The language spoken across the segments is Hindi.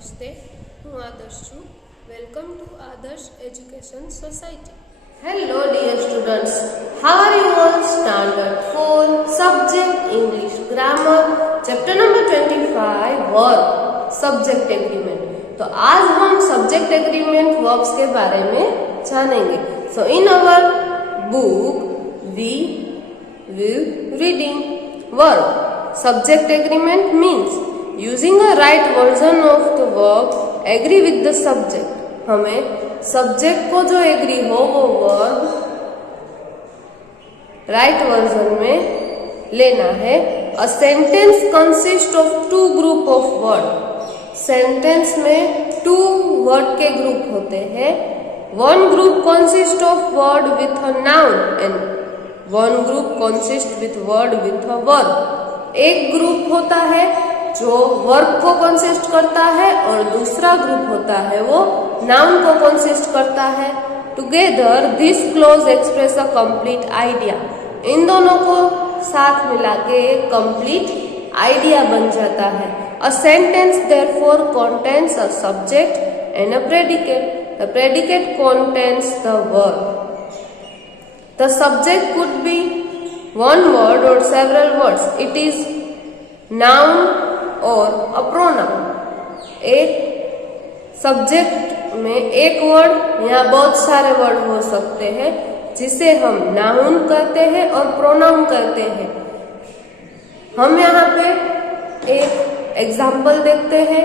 નમસ્તે, હું આદર્શ છું. વેલકમ ટુ આદર્શ education society. Hello dear students, how are you all? Standard 4, subject English Grammar, chapter number 25, verb, subject agreement. तो आज हम subject agreement verbs के बारे में जानेंगे. So in our book we will reading verb. Subject agreement means using a right version of the verb agree with the subject. हमें सब्जेक्ट को जो एग्री हो वो वर्ब राइट वर्जन में लेना है. A sentence consist of two group of word. Sentence में टू वर्ड के ग्रुप होते हैं. One group consist of word with a noun and one group consist with word with a verb. एक ग्रुप होता है जो वर्ब को कंसिस्ट करता है और दूसरा ग्रुप होता है वो नाउन को कंसिस्ट करता है. Together this clause express a complete idea. इन दोनों को साथ मिला के एक कंप्लीट आइडिया बन जाता है. A sentence therefore contains a subject and a predicate. The predicate contains the verb. The subject could be one word or several words. It is noun or a pronoun. एक सब्जेक्ट में एक वर्ड या बहुत सारे वर्ड हो सकते हैं जिसे हम नाउन कहते हैं और प्रोनाउन कहते हैं. हम यहाँ पे एक एग्जाम्पल देखते हैं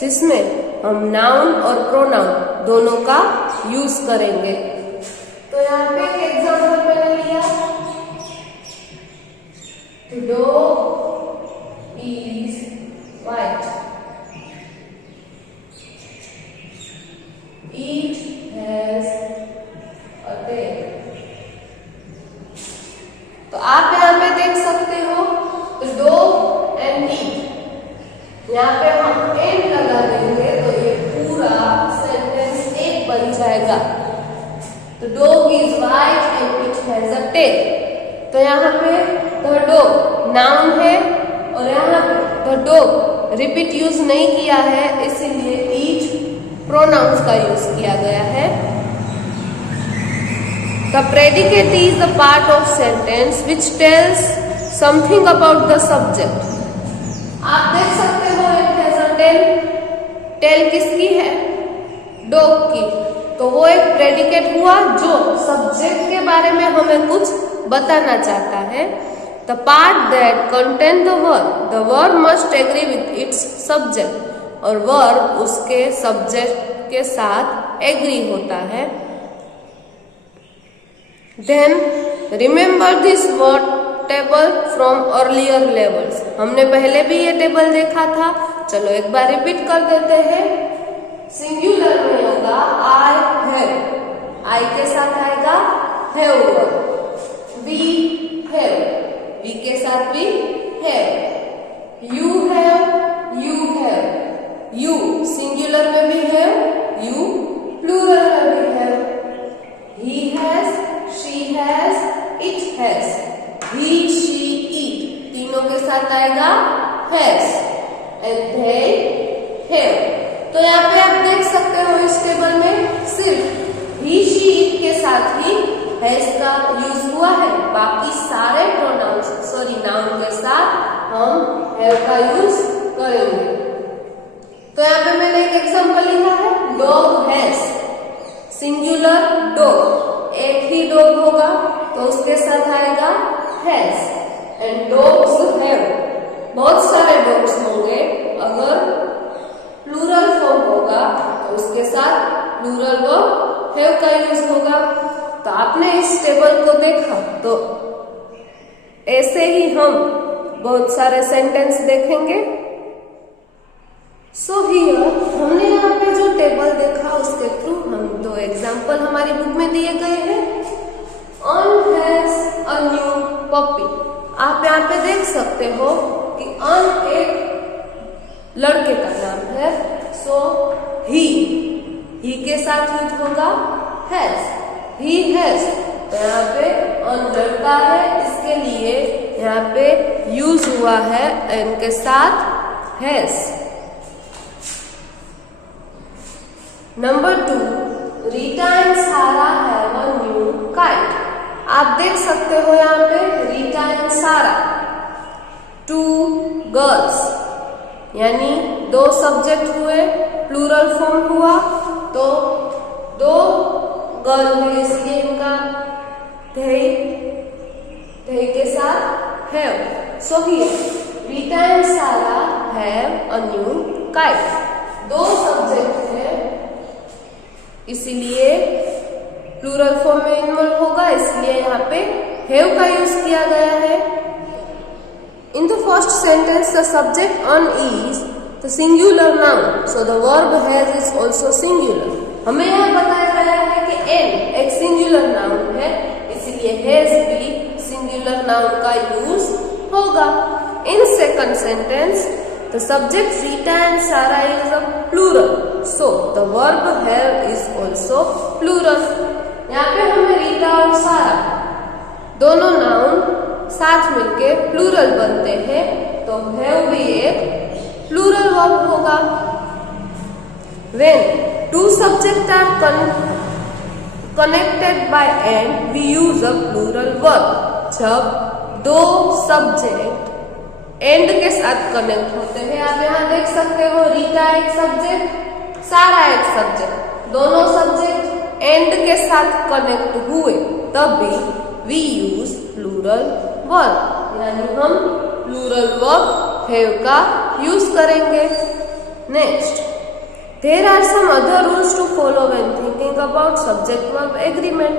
जिसमें हम नाउन और प्रोनाउन दोनों का यूज करेंगे. तो यहाँ पे एक एग्जाम्पल मैंने लिया. Dog is white. It has a tail. तो आप यहाँ पे देख सकते हो dog and eat. यहाँ पे हम and लगा देंगे तो ये पूरा सेंटेंस एक बन जाएगा. तो dog is white and it has a tail. तो यहाँ पे the dog नाउन है और यहाँ पे the dog रिपीट यूज नहीं किया है इसीलिए each प्रोनाउंस का यूज किया गया है. The predicate is the part of sentence which tells something about the subject. आप देख सकते हो it has a tail. Tail किसकी है? डॉग की. तो वो एक प्रेडिकेट हुआ जो सब्जेक्ट के बारे में हमें कुछ बताना चाहता है. The part that contain the verb must agree with its subject. और verb उसके सब्जेक्ट के साथ एग्री होता है. Then remember this word table from earlier levels. हमने पहले भी ये टेबल देखा था. चलो एक बार रिपीट कर देते हैं. सिंगुलर में होगा I have. I के साथ आएगा have verb. We have. We के साथ भी have. You have. You singular में भी have. You प्लूरल में भी have. He has. She has. It has. He, she, it तीनों के साथ आएगा has. And they have. तो यहाँ पे आप देख सकते हो इस टेबल में सिर्फ he, she, it के साथ ही has का यूज हुआ है. बाकी सारे प्रोनाउंस नाउन के साथ हम have का यूज करेंगे. तो यहाँ पे मैंने एक एग्जांपल लिखा है. Dog has. Singular dog. एक ही डॉग होगा तो उसके साथ आएगा हैज. And dogs have. बहुत सारे डॉग्स होंगे. अगर प्लूरल फॉर्म होगा तो उसके साथ प्लूरल वर्ब हैव का यूज होगा. तो आपने इस टेबल को देखा तो ऐसे ही हम बहुत सारे सेंटेंस देखेंगे. सो हियर हमने यहाँ पे जो टेबल देखा उसके थ्रू हम दो एग्जाम्पल हमारी बुक में दिए गए हैं. अन हैज अ न्यू पपी. आप यहाँ पे देख सकते हो कि अन एक लड़के का नाम है. सो ही के साथ यूज होगा हैज. He has. तो यहाँ पे अन लड़का है इसके लिए यहाँ पे यूज हुआ है इनके साथ has. Number 2, Rita and Sara have a new kite. आप देख सकते हो यहाँ पे रीटा एंड सारा, 2 गर्ल्स, यानी 2 सब्जेक्ट हुए, प्लूरल फॉर्म हुआ, तो 2 गर्ल है, इसलिए इनका ध्येय के साथ have. So here Rita and Sara have a new kite. 2 subject है, इसीलिए प्लूरल फॉर्म में इन्वॉल्व होगा, इसलिए यहाँ पे हैव का यूज किया गया है। In the first sentence the subject on is the singular noun, so the verb has is also singular. हमें यहाँ बताया गया है कि एन एक सिंगुलर नाउन है, इसीलिए हैज भी सिंगुलर नाउन का यूज होगा। In second sentence the subject Rita and Sara is a plural, so the verb have is also plural. यहाँ पे हमें रीटा और सारा दोनों नाउन साथ मिलके प्लूरल बनते हैं, तो हैव भी एक प्लूरल वर्ब होगा। When 2 subjects are connected by and, we use a plural verb. जब 2 सब्जेक्ट एंड के साथ कनेक्ट होते हैं, आप यहाँ देख सकते हो रीटा एक सब्जेक्ट, सारा एक सब्जेक्ट, दोनों सब्जेक्ट एंड के साथ कनेक्ट हुए, तभी वी यूज प्लूरल वर्ब, यानी हम प्लूरल वर्ब हैव का यूज करेंगे। Next, there are some other rules to follow when thinking about subject verb agreement.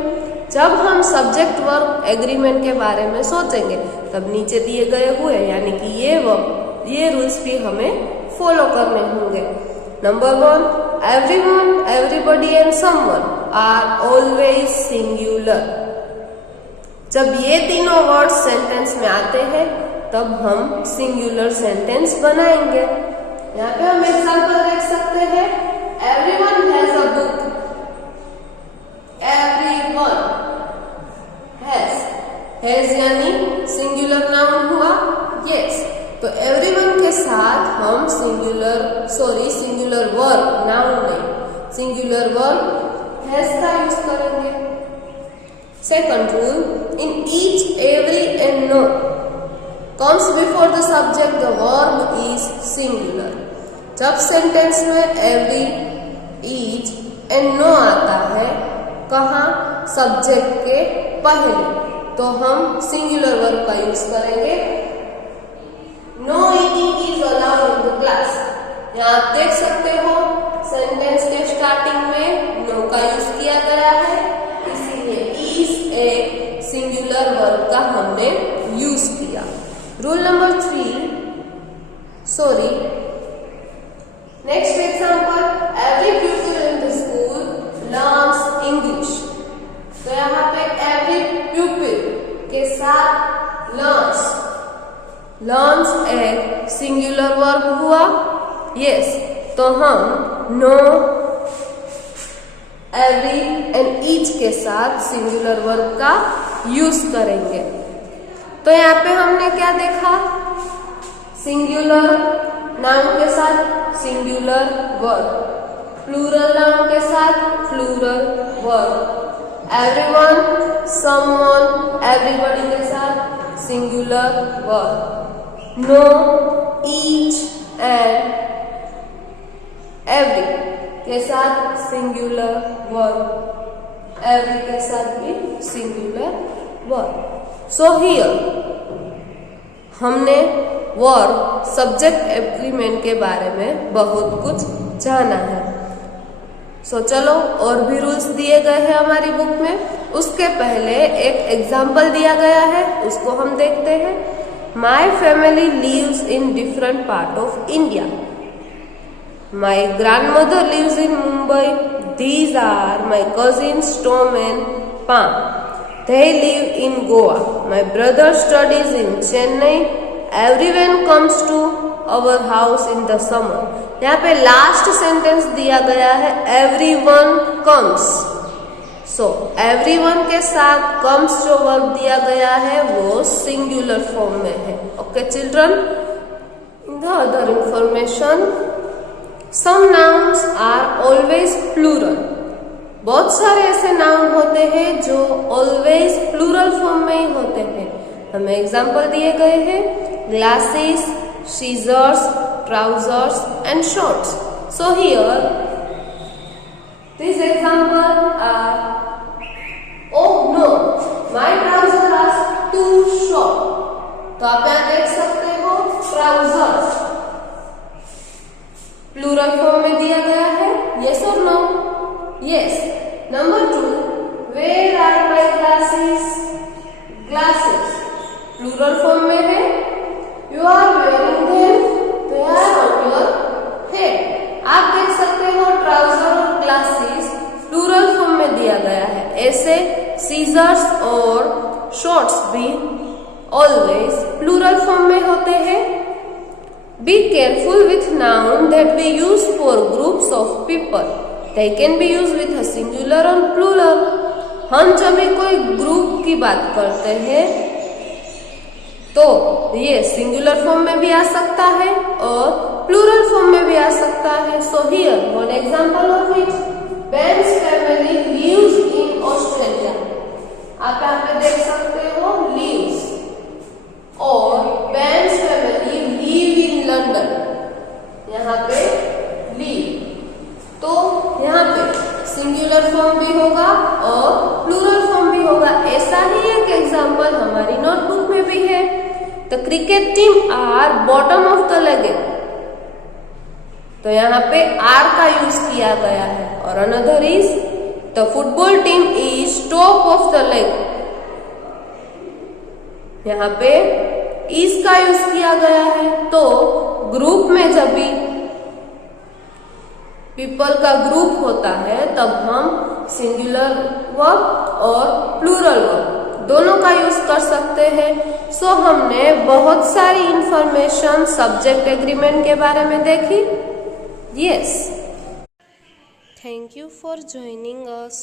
जब हम सब्जेक्ट वर्ब एग्रीमेंट के बारे में सोचेंगे, तब नीचे दिए गए हुए यानी कि ये रूल्स भी हमें फॉलो करने होंगे। Number 1, everyone, everybody and someone are always singular. जब ये तीनों वर्ड्स सेंटेंस में आते हैं, तब हम सिंगुलर सेंटेंस बनाएंगे। यहाँ पे हम एग्जाम्पल देख सकते हैं, everyone has a book, everyone has यानी सिंगुलर नाउन हुआ, यस। तो एवरीवन के साथ हम सिंगुलर वर्ब, नाउन नहीं, सिंगुलर वर्ब हैज का यूज करेंगे। Second rule, in each, every and no comes before the subject, the verb is singular. जब सेंटेंस में every, each and no आता है, कहाँ, सब्जेक्ट के पहले, तो हम सिंगुलर वर्ब का यूज करेंगे। No eating is allowed in the class। यहाँ आप देख सकते हो सेंटेंस के स्टार्टिंग में no का यूज किया गया है, इसीलिए is एक सिंगुलर वर्ब का हमने यूज किया। Rule number 3, next example, every people in the school learns English. तो यहाँ पे एवरी पीपल के साथ लर्न्स एक सिंगुलर वर्ब हुआ, यस। तो हम नो, एवरी एंड ईच के साथ सिंगुलर वर्ब का यूज करेंगे। तो यहाँ पे हमने क्या देखा, सिंगुलर नाउन के साथ सिंगुलर वर्ब, प्लूरल नाउन के साथ plural verb, everyone, someone, everybody के साथ singular verb, no, each and every के साथ सिंगुलर वर्ब, एवरी के साथ भी सिंगुलर वर्ब। सो हियर हमने वर्ब सब्जेक्ट एग्रीमेंट के बारे में बहुत कुछ जाना है। सो चलो, और भी रूल्स दिए गए हैं हमारी बुक में। उसके पहले एक एग्जाम्पल दिया गया है, उसको हम देखते हैं। My family lives in different part of India. My grandmother lives in Mumbai. These are my cousins Tom and Pam. They live in Goa. My brother studies in Chennai. Everyone comes to our house in the summer. यहाँ पे लास्ट सेंटेंस दिया गया है everyone comes. So everyone के साथ comes जो वर्ब दिया गया है वो सिंगुलर फॉर्म में है। Okay children, in the other information some nouns are always plural. बहुत सारे ऐसे नाउन होते हैं जो ऑलवेज प्लूरल फॉर्म में ही होते हैं। हमें एग्जाम्पल दिए गए हैं glasses, scissors, trousers and shorts. So here this example are oh no my trouser are too short. तो आप यहाँ देख सकते हो ट्राउजर्स प्लूरल फॉर्म में दिया गया है। यस और no? Yes. Number 2, where are my glasses? Glasses plural form में है। You are wearing them, they are on your head. आप देख सकते हो ट्राउजर और ग्लासेस प्लूरल फॉर्म में दिया गया है। ऐसे सीजर्स और शॉर्ट्स भी ऑलवेज प्लूरल फॉर्म में होते हैं। Be careful with noun that we use for groups of people. They can be used with a singular or plural. हम जब भी कोई ग्रुप की बात करते हैं तो ये सिंगुलर फॉर्म में भी आ सकता है और प्लूरल फॉर्म में भी आ सकता है। So here one example of it, Ben's family lives in Australia. आप यहाँ पे देख सकते हो lives और Ben's family live in London। यहाँ पे live, तो यहाँ पे सिंगुलर फॉर्म भी होगा और प्लूरल फॉर्म भी होगा। ऐसा ही एक एग्जाम्पल हमारी नोटबुक में भी है। The cricket team are bottom of the league. तो यहाँ पे आर का यूज किया गया है। और another is the football team is top of the leg. यहाँ पे इज का यूज किया गया है। तो ग्रुप में जब भी पीपल का ग्रुप होता है तब हम सिंगुलर वर्ब और प्लूरल वर्ब दोनों का यूज कर सकते हैं। सो हमने बहुत सारी इंफॉर्मेशन सब्जेक्ट एग्रीमेंट के बारे में देखी। Yes, thank you for joining us.